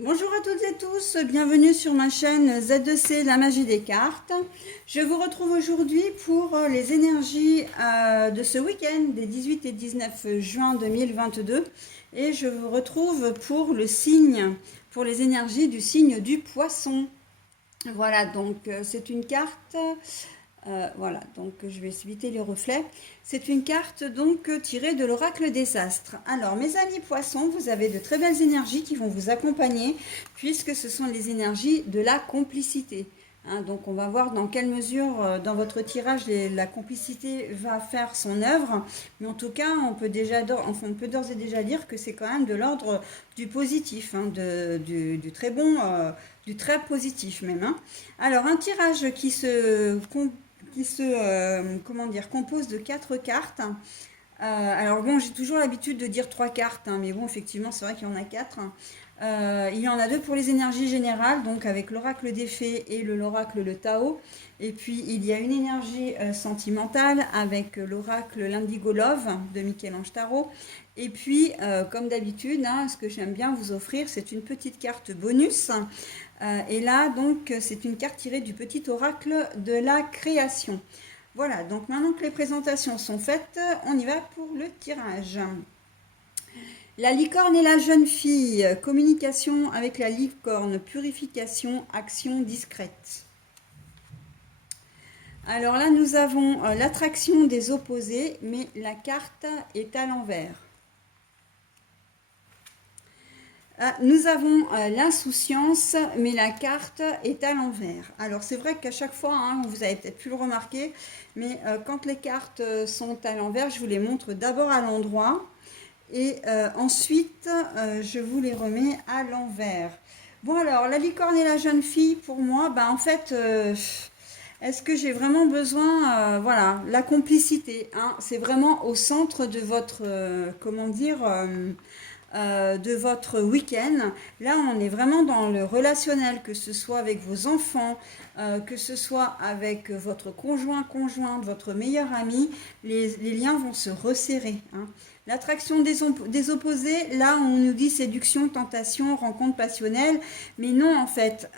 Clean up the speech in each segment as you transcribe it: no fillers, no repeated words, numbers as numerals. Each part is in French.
Bonjour à toutes et tous, bienvenue sur ma chaîne Z2C, la magie des cartes. Je vous retrouve aujourd'hui pour les énergies de ce week-end des 18 et 19 juin 2022. Et je vous retrouve pour pour les énergies du signe du poisson. Voilà, donc c'est une carte. Voilà, donc je vais éviter les reflets. C'est une carte donc tirée de l'oracle des astres. Alors mes amis poissons, vous avez de très belles énergies qui vont vous accompagner puisque ce sont les énergies de la complicité. Donc on va voir dans quelle mesure dans votre tirage la complicité va faire son œuvre. Mais en tout cas, on peut d'ores et déjà dire que c'est quand même de l'ordre du positif, du très bon, du très positif même. Alors un tirage qui se compose de 4 cartes. Alors bon, j'ai toujours l'habitude de dire 3 cartes, mais bon, effectivement, c'est vrai qu'il y en a 4. Il y en a 2 pour les énergies générales, donc avec l'oracle des fées et l'oracle le Tao. Et puis il y a une énergie sentimentale avec l'oracle l'Indigo Love de Michel-Ange Tarot. Et puis, comme d'habitude, ce que j'aime bien vous offrir, c'est une petite carte bonus. Et là, donc, c'est une carte tirée du petit oracle de la création. Voilà, donc maintenant que les présentations sont faites, on y va pour le tirage. La licorne et la jeune fille, communication avec la licorne, purification, action discrète. Alors là, nous avons l'attraction des opposés, mais la carte est à l'envers. Nous avons l'insouciance, mais la carte est à l'envers. Alors c'est vrai qu'à chaque fois, vous avez peut-être pu le remarquer, mais quand les cartes sont à l'envers, je vous les montre d'abord à l'endroit et ensuite je vous les remets à l'envers. Bon alors, la licorne et la jeune fille, pour moi, en fait, est-ce que j'ai vraiment besoin, voilà, la complicité, c'est vraiment au centre de votre, de votre week-end. Là, on est vraiment dans le relationnel, que ce soit avec vos enfants, que ce soit avec votre conjointe, votre meilleur ami, les liens vont se resserrer. L'attraction des opposés, là, on nous dit séduction, tentation, rencontre passionnelle, mais non, en fait,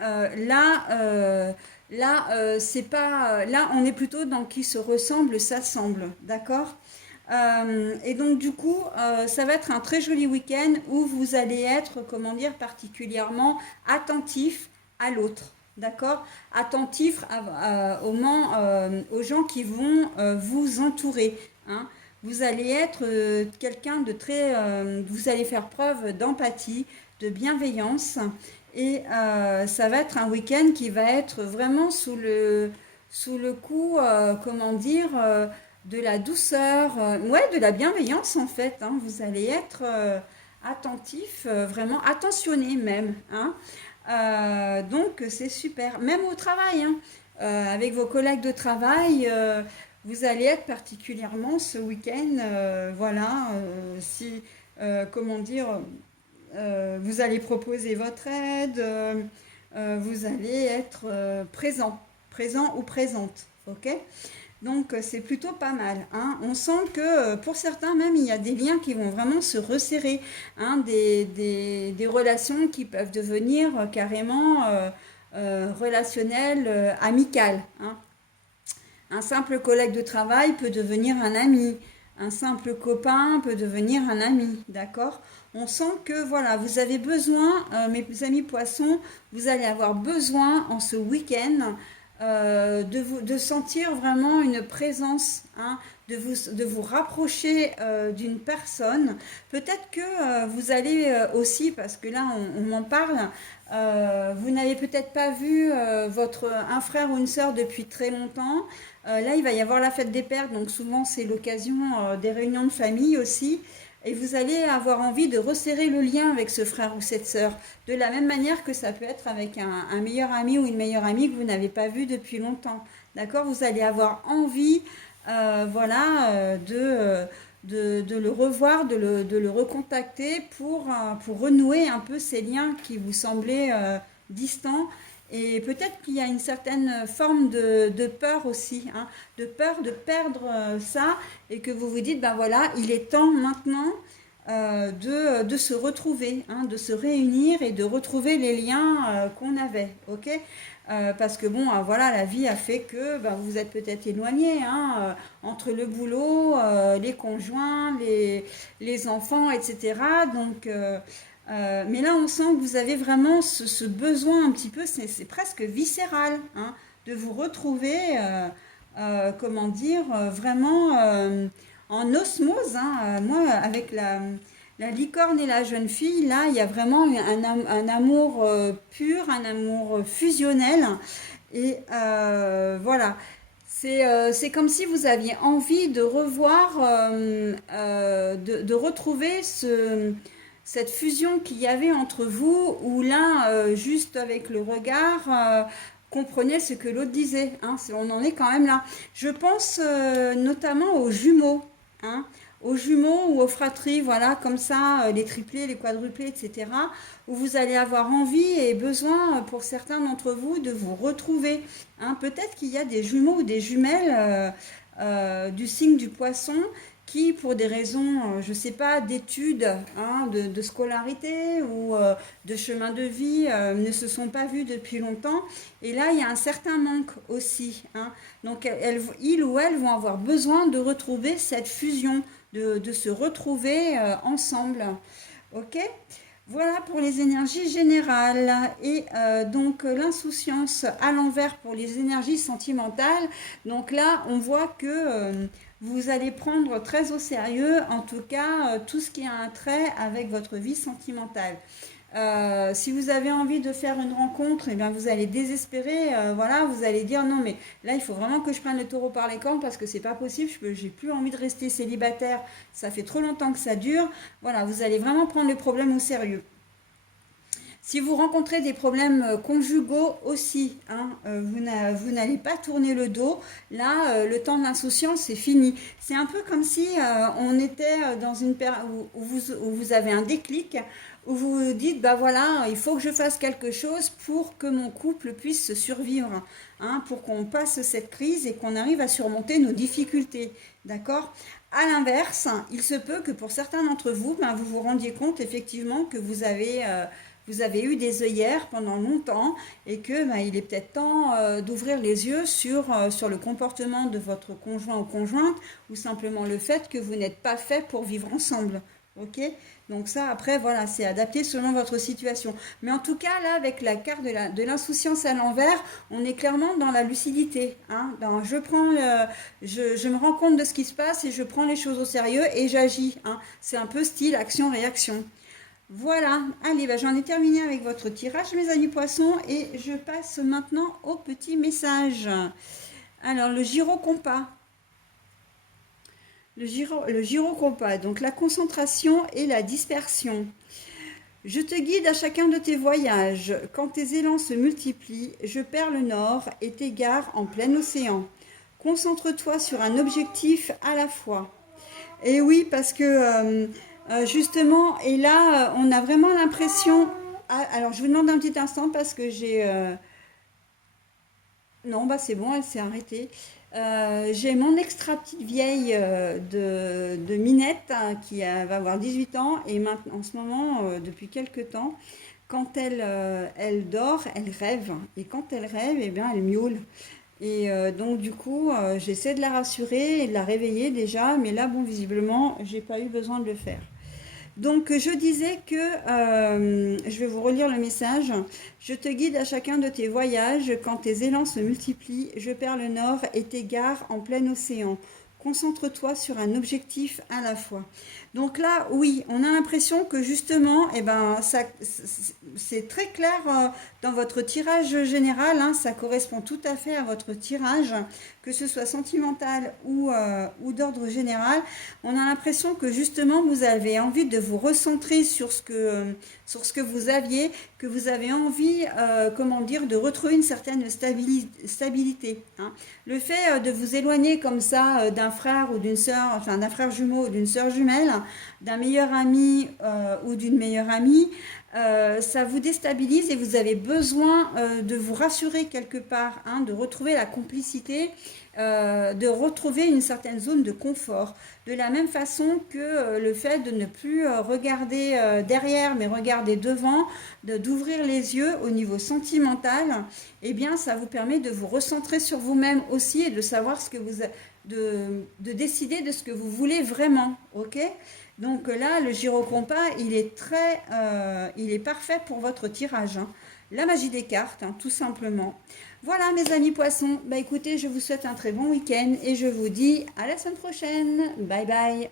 c'est pas. Là, on est plutôt dans qui se ressemble, s'assemble, d'accord. Et donc du coup, ça va être un très joli week-end où vous allez être, comment dire, particulièrement attentif à l'autre, d'accord? Attentif aux gens qui vont vous entourer. Vous allez être quelqu'un de très, vous allez faire preuve d'empathie, de bienveillance, et ça va être un week-end qui va être vraiment sous le coup, de la douceur, ouais, de la bienveillance en fait. Vous allez être attentif, vraiment attentionné même. Donc c'est super. Même au travail, avec vos collègues de travail, vous allez être particulièrement ce week-end, voilà, si, comment dire, vous allez proposer votre aide, vous allez être présent ou présente, ok? Donc c'est plutôt pas mal. On sent que pour certains même, il y a des liens qui vont vraiment se resserrer, des relations qui peuvent devenir carrément relationnelles, amicales. Un simple collègue de travail peut devenir un ami. Un simple copain peut devenir un ami, d'accord? On sent que voilà, vous avez besoin, mes amis poissons, vous allez avoir besoin en ce week-end de sentir vraiment une présence, de vous rapprocher d'une personne. Peut-être que vous allez aussi, parce que là on m'en parle, vous n'avez peut-être pas vu un frère ou une sœur depuis très longtemps. Là, il va y avoir la fête des pères, donc souvent c'est l'occasion des réunions de famille aussi. Et vous allez avoir envie de resserrer le lien avec ce frère ou cette sœur, de la même manière que ça peut être avec un meilleur ami ou une meilleure amie que vous n'avez pas vu depuis longtemps. D'accord? Vous allez avoir envie, voilà, de le revoir, de le recontacter pour renouer un peu ces liens qui vous semblaient distants. Et peut-être qu'il y a une certaine forme de peur aussi, de peur de perdre ça, et que vous vous dites, ben voilà, il est temps maintenant de se retrouver, hein, de se réunir et de retrouver les liens qu'on avait, ok? Parce que bon, voilà, la vie a fait que vous êtes peut-être éloignés, hein, entre le boulot, les conjoints, les enfants, etc. Donc, mais là, on sent que vous avez vraiment ce besoin un petit peu, c'est presque viscéral, hein, de vous retrouver, comment dire, vraiment en osmose, hein. Moi, avec la licorne et la jeune fille, là, il y a vraiment un amour pur, un amour fusionnel. Et voilà, c'est comme si vous aviez envie de revoir, de retrouver cette fusion qu'il y avait entre vous, où l'un, juste avec le regard, comprenait ce que l'autre disait, hein. On en est quand même là. Je pense notamment aux jumeaux, hein, aux jumeaux ou aux fratries, voilà, comme ça, les triplés, les quadruplés, etc., où vous allez avoir envie et besoin, pour certains d'entre vous, de vous retrouver, hein. Peut-être qu'il y a des jumeaux ou des jumelles du signe du poisson qui, pour des raisons, je ne sais pas, d'études, hein, de scolarité ou de chemin de vie, ne se sont pas vus depuis longtemps. Et là, il y a un certain manque aussi, hein. Donc, ils ou elles vont avoir besoin de retrouver cette fusion, de se retrouver ensemble. Ok? Voilà pour les énergies générales. Et donc l'insouciance à l'envers pour les énergies sentimentales. Donc là, on voit que vous allez prendre très au sérieux, en tout cas, tout ce qui a un trait avec votre vie sentimentale. Si vous avez envie de faire une rencontre, eh bien vous allez désespérer, voilà, vous allez dire non mais là il faut vraiment que je prenne le taureau par les cornes parce que c'est pas possible, j'ai plus envie de rester célibataire, ça fait trop longtemps que ça dure. Voilà, vous allez vraiment prendre le problème au sérieux. Si vous rencontrez des problèmes conjugaux aussi, hein, vous n'allez pas tourner le dos. Là, le temps de l'insouciance, c'est fini. C'est un peu comme si on était dans une période où vous avez un déclic, où vous vous dites, bah voilà, il faut que je fasse quelque chose pour que mon couple puisse survivre, hein, pour qu'on passe cette crise et qu'on arrive à surmonter nos difficultés. D'accord? À l'inverse, il se peut que pour certains d'entre vous, vous vous rendiez compte effectivement que vous avez eu des œillères pendant longtemps et que il est peut-être temps d'ouvrir les yeux sur le comportement de votre conjoint ou conjointe ou simplement le fait que vous n'êtes pas fait pour vivre ensemble. Ok? Donc ça, après, voilà, c'est adapté selon votre situation. Mais en tout cas, là, avec la carte de l'insouciance à l'envers, on est clairement dans la lucidité, hein, je me rends compte de ce qui se passe et je prends les choses au sérieux et j'agis, hein. C'est un peu style action-réaction. Voilà, allez, j'en ai terminé avec votre tirage, mes amis poissons, et je passe maintenant au petit message. Alors, le gyrocompas. Le gyrocompas, donc la concentration et la dispersion. Je te guide à chacun de tes voyages. Quand tes élans se multiplient, je perds le nord et t'égare en plein océan. Concentre-toi sur un objectif à la fois. Et oui, parce que justement, et là, on a vraiment l'impression... Ah, alors, je vous demande un petit instant parce que j'ai... Non, c'est bon, elle s'est arrêtée. J'ai mon extra petite vieille de Minette, hein, qui va avoir 18 ans et maintenant, en ce moment, depuis quelques temps, quand elle dort, elle rêve. Et quand elle rêve, eh bien, elle miaule. Et donc du coup, j'essaie de la rassurer et de la réveiller déjà, mais là, bon, visiblement, j'ai pas eu besoin de le faire. Donc je disais que, je vais vous relire le message, je te guide à chacun de tes voyages, quand tes élans se multiplient, je perds le nord et t'égare en plein océan. Concentre-toi sur un objectif à la fois. Donc là, oui, on a l'impression que justement, c'est très clair dans votre tirage général, hein, ça correspond tout à fait à votre tirage, que ce soit sentimental ou d'ordre général. On a l'impression que justement, vous avez envie de vous recentrer sur ce que vous aviez, que vous avez envie, de retrouver une certaine stabilité, hein. Le fait de vous éloigner comme ça d'un frère ou d'une sœur, d'un frère jumeau ou d'une sœur jumelle, d'un meilleur ami ou d'une meilleure amie, ça vous déstabilise et vous avez besoin de vous rassurer quelque part, hein, de retrouver la complicité, de retrouver une certaine zone de confort. De la même façon que le fait de ne plus regarder derrière, mais regarder devant, d'ouvrir les yeux au niveau sentimental, eh bien, ça vous permet de vous recentrer sur vous-même aussi et de savoir ce que de décider de ce que vous voulez vraiment, ok? Donc là, le gyrokompas, il est parfait pour votre tirage, hein. La magie des cartes, hein, tout simplement. Voilà, mes amis poissons. Bah écoutez, je vous souhaite un très bon week-end et je vous dis à la semaine prochaine. Bye bye.